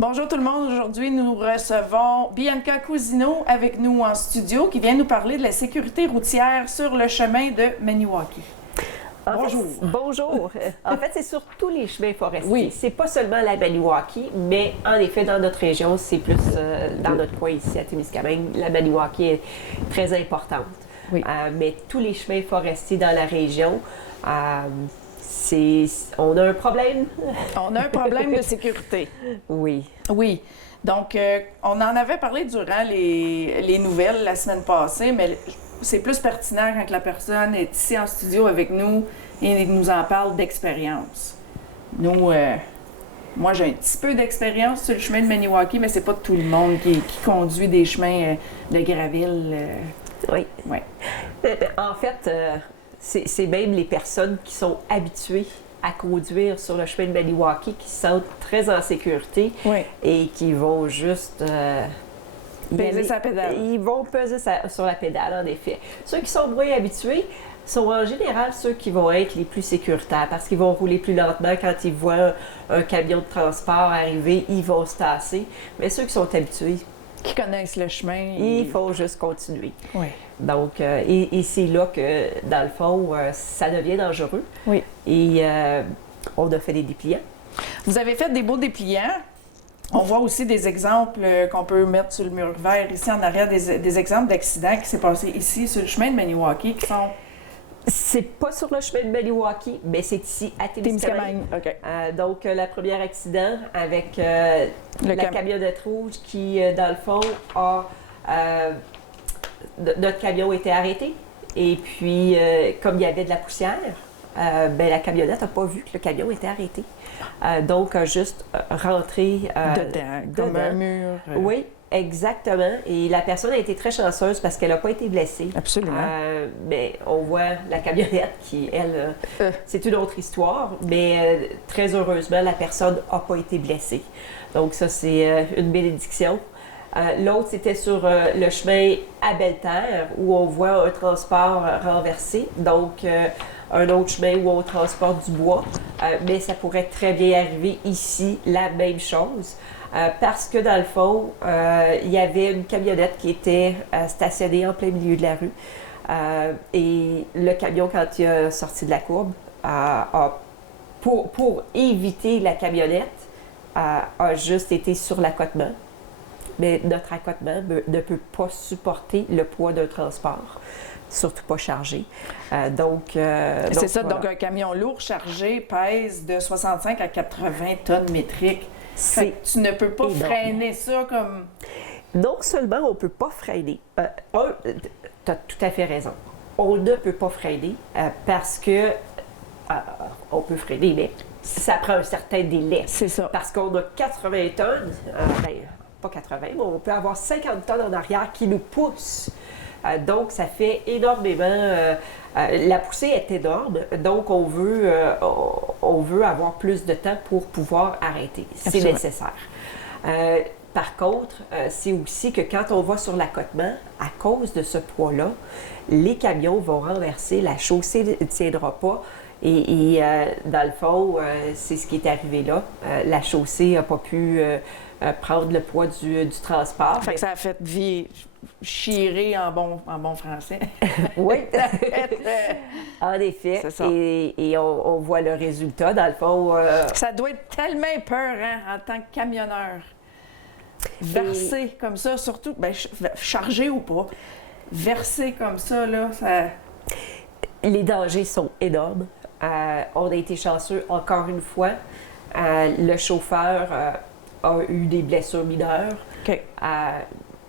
Bonjour tout le monde. Aujourd'hui, nous recevons Bianca Cousineau avec nous en studio qui vient nous parler de la sécurité routière sur le chemin de Maniwaki. Bonjour. Bonjour. En fait, c'est sur tous les chemins forestiers. Oui. C'est pas seulement la Maniwaki, mais en effet, dans notre région, c'est plus dans notre coin ici à Témiscamingue, la Maniwaki est très importante. Oui. Mais tous les chemins forestiers dans la région, on a un problème. On a un problème de sécurité. Oui. Oui. Donc, on en avait parlé durant les nouvelles la semaine passée, mais c'est plus pertinent quand la personne est ici en studio avec nous et nous en parle d'expérience. Nous, moi, j'ai un petit peu d'expérience sur le chemin de Maniwaki, mais c'est pas tout le monde qui conduit des chemins de gravel. Oui. Ouais. En fait, c'est même les personnes qui sont habituées à conduire sur le chemin de Maniwaki qui se sentent très en sécurité et qui vont juste peser sa pédale. Ils vont peser sur la pédale, en effet. Ceux qui sont moins habitués sont en général ceux qui vont être les plus sécuritaires parce qu'ils vont rouler plus lentement quand ils voient un camion de transport arriver, ils vont se tasser. Mais ceux qui sont habitués, qui connaissent le chemin. Il faut juste continuer. Oui. Donc, et c'est là que, dans le fond, ça devient dangereux. Oui. Et on a fait des dépliants. Vous avez fait des beaux dépliants. On voit aussi des exemples qu'on peut mettre sur le mur vert ici en arrière, des exemples d'accidents qui s'est passé ici sur le chemin de Maniwaki qui sont... C'est pas sur le chemin de Maniwaki, mais c'est ici à Témiscamingue. OK. Donc, le premier accident avec la camionnette rouge qui, dans le fond, notre camion était arrêté. Et puis, comme il y avait de la poussière, la camionnette n'a pas vu que le camion était arrêté. Donc, a juste rentré dedans, comme un mur. Oui, exactement. Et la personne a été très chanceuse parce qu'elle n'a pas été blessée. Absolument. Mais on voit la camionnette qui, elle, c'est une autre histoire. Mais très heureusement, la personne n'a pas été blessée. Donc, ça, c'est une bénédiction. L'autre, c'était sur le chemin à Belle-Terre où on voit un transport renversé. Donc, un autre chemin où on transporte du bois. Mais ça pourrait très bien arriver ici, la même chose. Parce que, dans le fond, il y avait une camionnette qui était stationnée en plein milieu de la rue. Et le camion, quand il a sorti de la courbe, pour éviter la camionnette, a juste été sur l'accotement. Mais notre accotement ne peut pas supporter le poids d'un transport, surtout pas chargé. C'est ça, voilà. Donc un camion lourd chargé pèse de 65 à 80 tonnes métriques. Tu ne peux pas freiner ça comme... Non seulement on ne peut pas freiner, tu as tout à fait raison. On ne peut pas freiner parce que on peut freiner, mais ça prend un certain délai. C'est ça. Parce qu'on a 80 tonnes, pas 80, mais on peut avoir 50 tonnes en arrière qui nous poussent. Donc, ça fait énormément... la poussée est énorme, donc on veut avoir plus de temps pour pouvoir arrêter. C'est nécessaire. Par contre, c'est aussi que quand on va sur l'accotement, à cause de ce poids-là, les camions vont renverser, la chaussée ne tiendra pas. Et dans le fond, c'est ce qui est arrivé là. La chaussée n'a pas pu prendre le poids du transport. Fait que ça a fait chirer en bon français. Oui, en effet. C'est ça. Et on voit le résultat, dans le fond. Ça doit être tellement épeurant en tant que camionneur. Verser comme ça, surtout, chargé ou pas, verser comme ça, là, ça... Les dangers sont énormes. On a été chanceux encore une fois. Le chauffeur a eu des blessures mineures. Okay.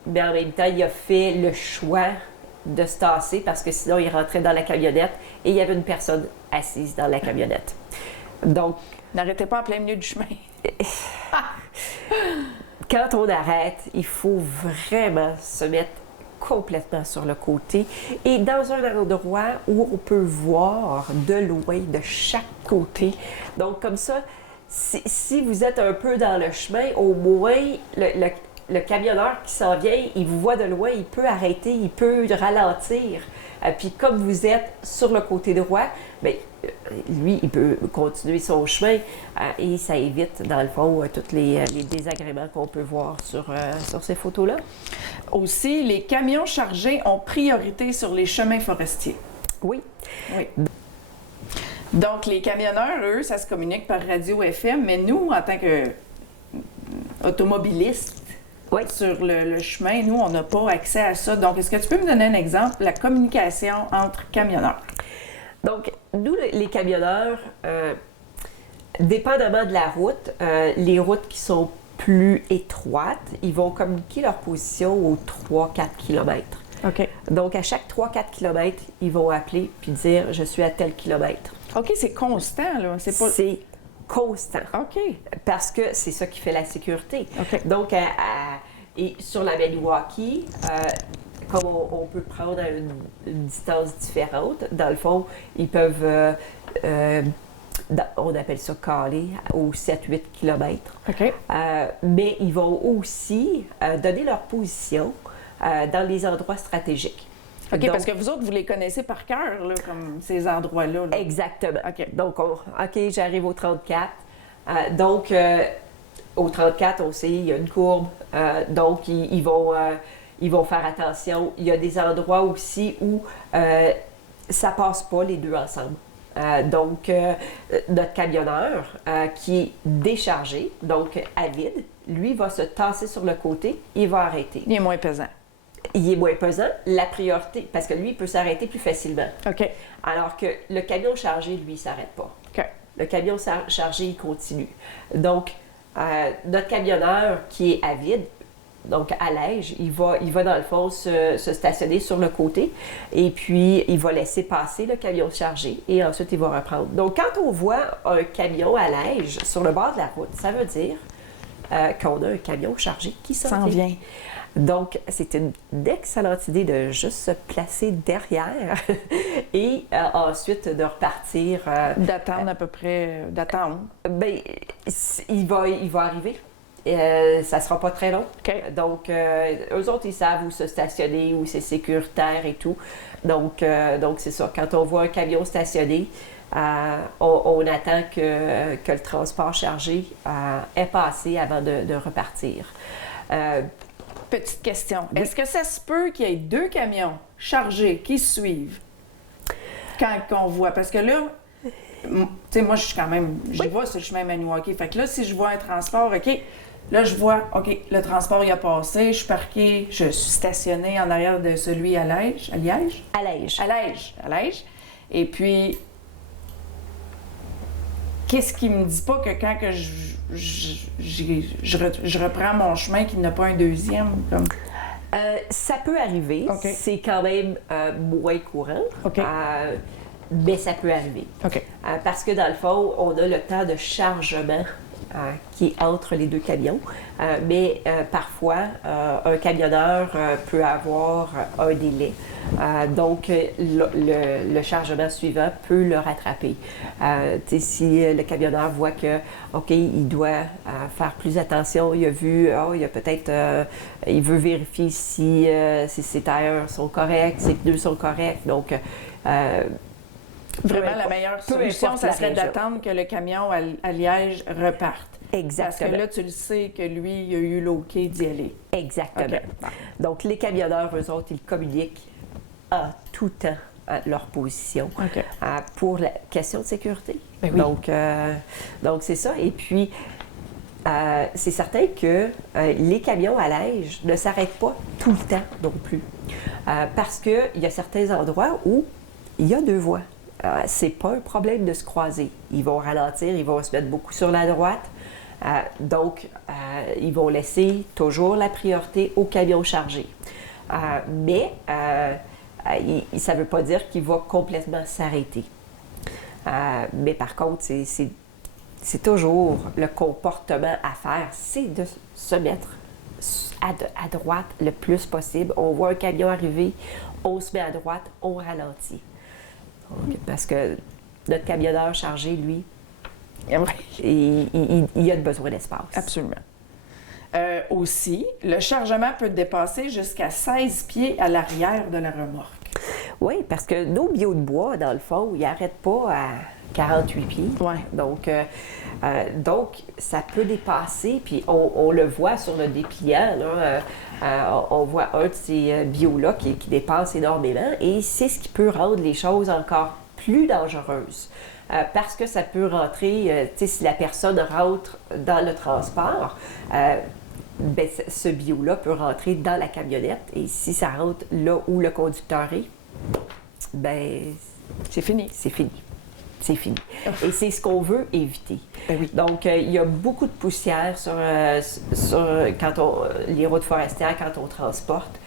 Mais en même temps, il a fait le choix de se tasser parce que sinon, il rentrait dans la camionnette et il y avait une personne assise dans la camionnette. Donc... N'arrêtez pas en plein milieu du chemin. Quand on arrête, il faut vraiment se mettre complètement sur le côté et dans un endroit où on peut voir de loin, de chaque côté. Donc, comme ça, si vous êtes un peu dans le chemin, au moins, le camionneur qui s'en vient, il vous voit de loin, il peut arrêter, il peut ralentir. Puis comme vous êtes sur le côté droit, bien, lui, il peut continuer son chemin et ça évite, dans le fond, tous les désagréments qu'on peut voir sur ces photos-là. Aussi, les camions chargés ont priorité sur les chemins forestiers. Oui. Oui. Donc, les camionneurs, eux, ça se communique par radio FM, mais nous, en tant qu'automobilistes, Oui. sur le chemin, nous, on n'a pas accès à ça. Donc, est-ce que tu peux me donner un exemple, la communication entre camionneurs? Donc, nous, les camionneurs, dépendamment de la route, les routes qui sont plus étroites, ils vont communiquer leur position aux 3-4 km. OK. Donc, à chaque 3-4 km, ils vont appeler puis dire « je suis à tel kilomètre ». OK, c'est constant, là. C'est pas... C'est constant. OK. Parce que c'est ça qui fait la sécurité. OK. Donc, et sur la Maniwaki, comme on peut prendre à une distance différente, dans le fond, ils peuvent, on appelle ça caler, aux 7-8 km. OK. Mais ils vont aussi donner leur position dans les endroits stratégiques. OK, Donc, parce que vous autres, vous les connaissez par cœur, là, comme ces endroits-là. Là. Exactement. OK. Donc, OK, j'arrive au 34. Donc, au 34, on sait, il y a une courbe. Donc, ils vont faire attention. Il y a des endroits aussi où ça passe pas les deux ensemble. Donc, notre camionneur qui est déchargé, donc à vide, lui va se tasser sur le côté, il va arrêter. Il est moins pesant. Il est moins pesant, la priorité, parce que lui, il peut s'arrêter plus facilement. OK. Alors que le camion chargé, lui, il ne s'arrête pas. OK. Le camion chargé, il continue. Donc, notre camionneur qui est à vide, donc à l'ège, il va dans le fond se stationner sur le côté et puis il va laisser passer le camion chargé et ensuite il va reprendre. Donc, quand on voit un camion à l'ège sur le bord de la route, ça veut dire qu'on a un camion chargé qui s'en vient. Donc, c'est une excellente idée de juste se placer derrière et ensuite de repartir. D'attendre à peu près, d'attendre. Bien, il va arriver. Ça ne sera pas très long. OK. Donc, eux autres, ils savent où se stationner, où c'est sécuritaire et tout. Donc c'est ça. Quand on voit un camion stationné, on attend que le transport chargé ait passé avant de repartir. Petite question. Oui. Est-ce que ça se peut qu'il y ait deux camions chargés qui se suivent quand on voit? Parce que là, tu sais, moi, je suis quand même... J'y vais sur le chemin Maniwaki. Fait que là, si je vois un transport, OK, là, je vois, OK, le transport, il a passé, je suis parquée, je suis stationnée en arrière de celui à Liège. À Liège? À l'ège. À Liège. À Liège. Et puis, qu'est-ce qui me dit pas que quand que je reprends mon chemin, qu'il n'y en a pas un deuxième? Comme... Ça peut arriver. OK. C'est quand même moins courant. OK. Mais ça peut arriver. OK. Parce que dans le fond, on a le temps de chargement qui est entre les deux camions. Mais parfois, un camionneur peut avoir un délai. Donc, le chargement suivant peut le rattraper. Si le camionneur voit que, OK, il doit faire plus attention, il a vu, il a peut-être, il veut vérifier si ses tailleurs sont corrects, ses pneus sont corrects. Donc, vraiment, la meilleure solution, ça serait d'attendre que le camion à Liège reparte. Exactement. Parce que là, tu le sais que lui, il a eu l'OK d'y aller. Exactement. OK. Donc, les camionneurs, eux autres, ils communiquent en tout temps leur position OK. pour la question de sécurité. Ben oui. Donc, c'est ça. Et puis, c'est certain que les camions à Liège ne s'arrêtent pas tout le temps non plus. Parce qu'il y a certains endroits où il y a deux voies. C'est pas un problème de se croiser. Ils vont ralentir, ils vont se mettre beaucoup sur la droite. Donc, ils vont laisser toujours la priorité aux camions chargés. Mais ça ne veut pas dire qu'il va complètement s'arrêter. Mais par contre, c'est toujours le comportement à faire, c'est de se mettre à droite le plus possible. On voit un camion arriver, on se met à droite, on ralentit. Donc, parce que notre camionneur chargé, lui, il a besoin d'espace. Absolument. Aussi, le chargement peut dépasser jusqu'à 16 pieds à l'arrière de la remorque. Oui, parce que nos bio de bois, dans le fond, ils n'arrêtent pas à 48 pieds. Ouais. Donc, ça peut dépasser, puis on le voit sur le dépliant, là, on voit un de ces bios-là qui dépasse énormément, et c'est ce qui peut rendre les choses encore plus dangereuses. Parce que ça peut rentrer, tu sais, si la personne rentre dans le transport, ben, ce bio-là peut rentrer dans la camionnette, et si ça rentre là où le conducteur est, ben C'est fini. c'est fini. C'est fini. Et c'est ce qu'on veut éviter. Ben oui. Donc, il y a beaucoup de poussière sur les routes forestières quand on transporte.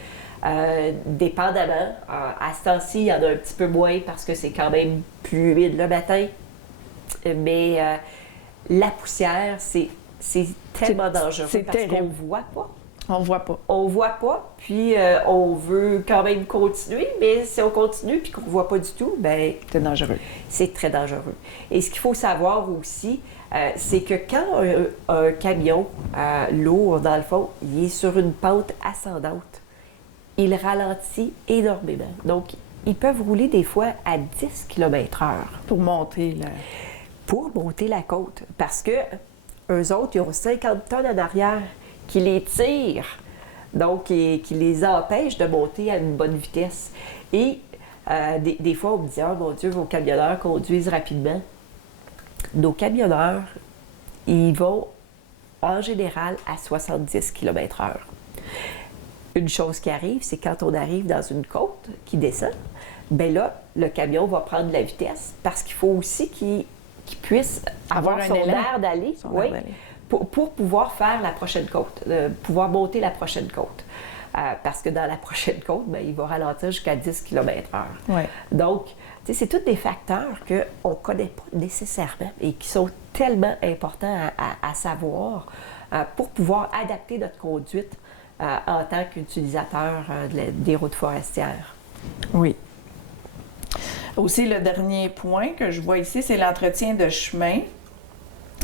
Dépendamment, à ce temps-ci, il y en a un petit peu moins parce que c'est quand même plus humide le matin. Mais la poussière, c'est tellement dangereux c'est parce terrible. qu'on ne voit pas. On voit pas. On voit pas, puis on veut quand même continuer, mais si on continue puis qu'on ne voit pas du tout, ben C'est dangereux. c'est très dangereux. Et ce qu'il faut savoir aussi, c'est que quand un camion lourd, dans le fond, il est sur une pente ascendante, il ralentit énormément. Donc, ils peuvent rouler des fois à 10 km/h Pour monter, là. pour monter la côte. Parce que eux autres, ils ont 50 tonnes en arrière qui les tirent, donc qui les empêchent de monter à une bonne vitesse. Et des fois, on me dit « Oh mon Dieu, vos camionneurs conduisent rapidement. » Nos camionneurs, ils vont en général à 70 km/h. Une chose qui arrive, c'est quand on arrive dans une côte qui descend, bien là, le camion va prendre la vitesse parce qu'il faut aussi qu'il puisse avoir un son élan. air d'aller. Son Oui, air d'aller. pour pouvoir faire la prochaine côte, pouvoir monter la prochaine côte. Parce que dans la prochaine côte, bien, il va ralentir jusqu'à 10 km/h. Ouais. Donc, tu sais, c'est tous des facteurs qu'on ne connaît pas nécessairement et qui sont tellement importants à savoir pour pouvoir adapter notre conduite en tant qu'utilisateur des routes forestières. Oui. Aussi, le dernier point que je vois ici, c'est l'entretien de chemin.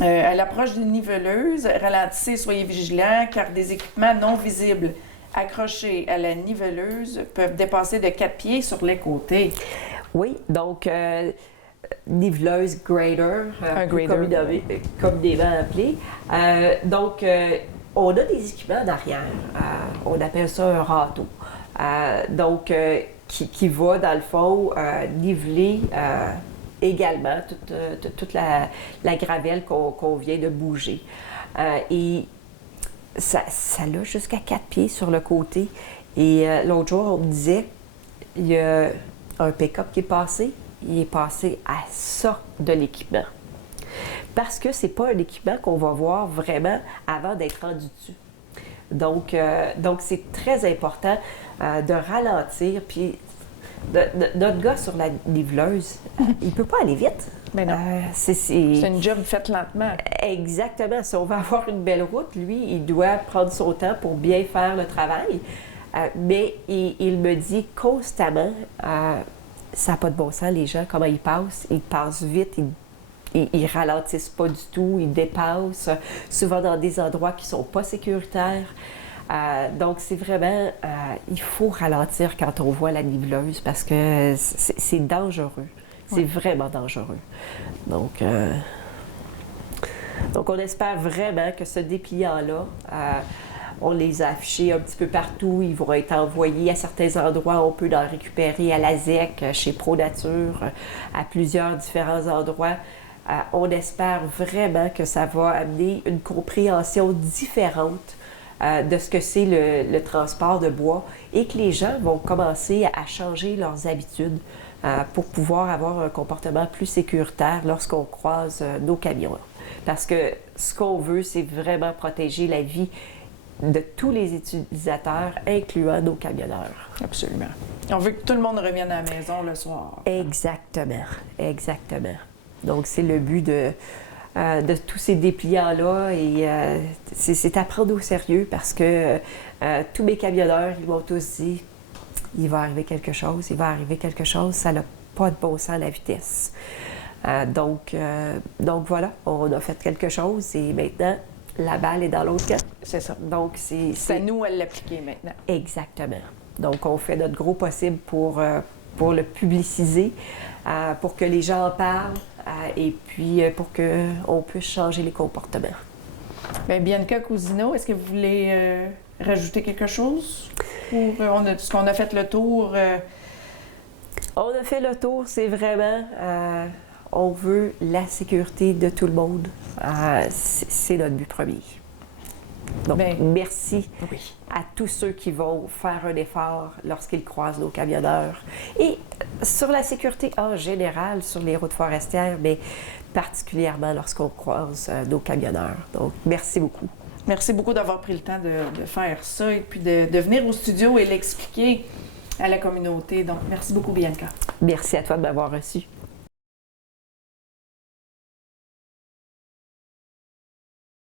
À l'approche d'une niveleuse, ralentissez, soyez vigilants car des équipements non visibles accrochés à la niveleuse peuvent dépasser de 4 pieds sur les côtés. Oui, donc niveleuse, grader, Un grader. communément appelé. Donc, on a des équipements derrière. On appelle ça un râteau. Donc, qui va, dans le fond, niveler également toute la gravelle qu'on vient de bouger. Et ça a jusqu'à 4 pieds sur le côté. Et l'autre jour, on me disait, il y a un pick-up qui est passé, il est passé à ça de l'équipement. Parce que c'est pas un équipement qu'on va voir vraiment avant d'être rendu dessus. Donc c'est très important de ralentir. Puis notre gars sur la niveleuse, il peut pas aller vite. Mais non. C'est une job faite lentement. Exactement. Si on veut avoir une belle route, lui, il doit prendre son temps pour bien faire le travail. Mais il me dit constamment, ça n'a pas de bon sens, les gens, comment ils passent vite, ils ralentissent pas du tout, ils dépassent, souvent dans des endroits qui sont pas sécuritaires. Donc, c'est vraiment, il faut ralentir quand on voit la niveleuse parce que c'est dangereux. C'est vraiment dangereux. Donc, on espère vraiment que ce dépliant-là, on les a affichés un petit peu partout. Ils vont être envoyés à certains endroits. On peut en récupérer à la ZEC, chez ProNature, à plusieurs différents endroits. On espère vraiment que ça va amener une compréhension différente de ce que c'est le transport de bois et que les gens vont commencer à changer leurs habitudes pour pouvoir avoir un comportement plus sécuritaire lorsqu'on croise nos camions. Parce que ce qu'on veut, c'est vraiment protéger la vie de tous les utilisateurs, incluant nos camionneurs. Absolument. On veut que tout le monde revienne à la maison le soir. Exactement, exactement. Donc, c'est le but de tous ces dépliants-là et c'est à prendre au sérieux parce que tous mes camionneurs, ils m'ont tous dit il va arriver quelque chose, ça n'a pas de bon sens la vitesse. Donc voilà, on a fait quelque chose et maintenant, la balle est dans l'autre camp. C'est ça. Donc, c'est à nous à l'appliquer maintenant. Exactement. Donc, on fait notre gros possible pour pour le publiciser, pour que les gens en parlent et puis pour qu'on puisse changer les comportements. Bien, Bianca Cousino, est-ce que vous voulez rajouter quelque chose? Ou est-ce qu'on a fait le tour? On a fait le tour, c'est vraiment, on veut la sécurité de tout le monde. C'est notre but premier. Donc, merci à tous ceux qui vont faire un effort lorsqu'ils croisent nos camionneurs. Et sur la sécurité en général, sur les routes forestières, mais particulièrement lorsqu'on croise nos camionneurs. Donc, merci beaucoup. Merci beaucoup d'avoir pris le temps de faire ça et puis de venir au studio et l'expliquer à la communauté. Donc, merci beaucoup, Bianca. Merci à toi de m'avoir reçu.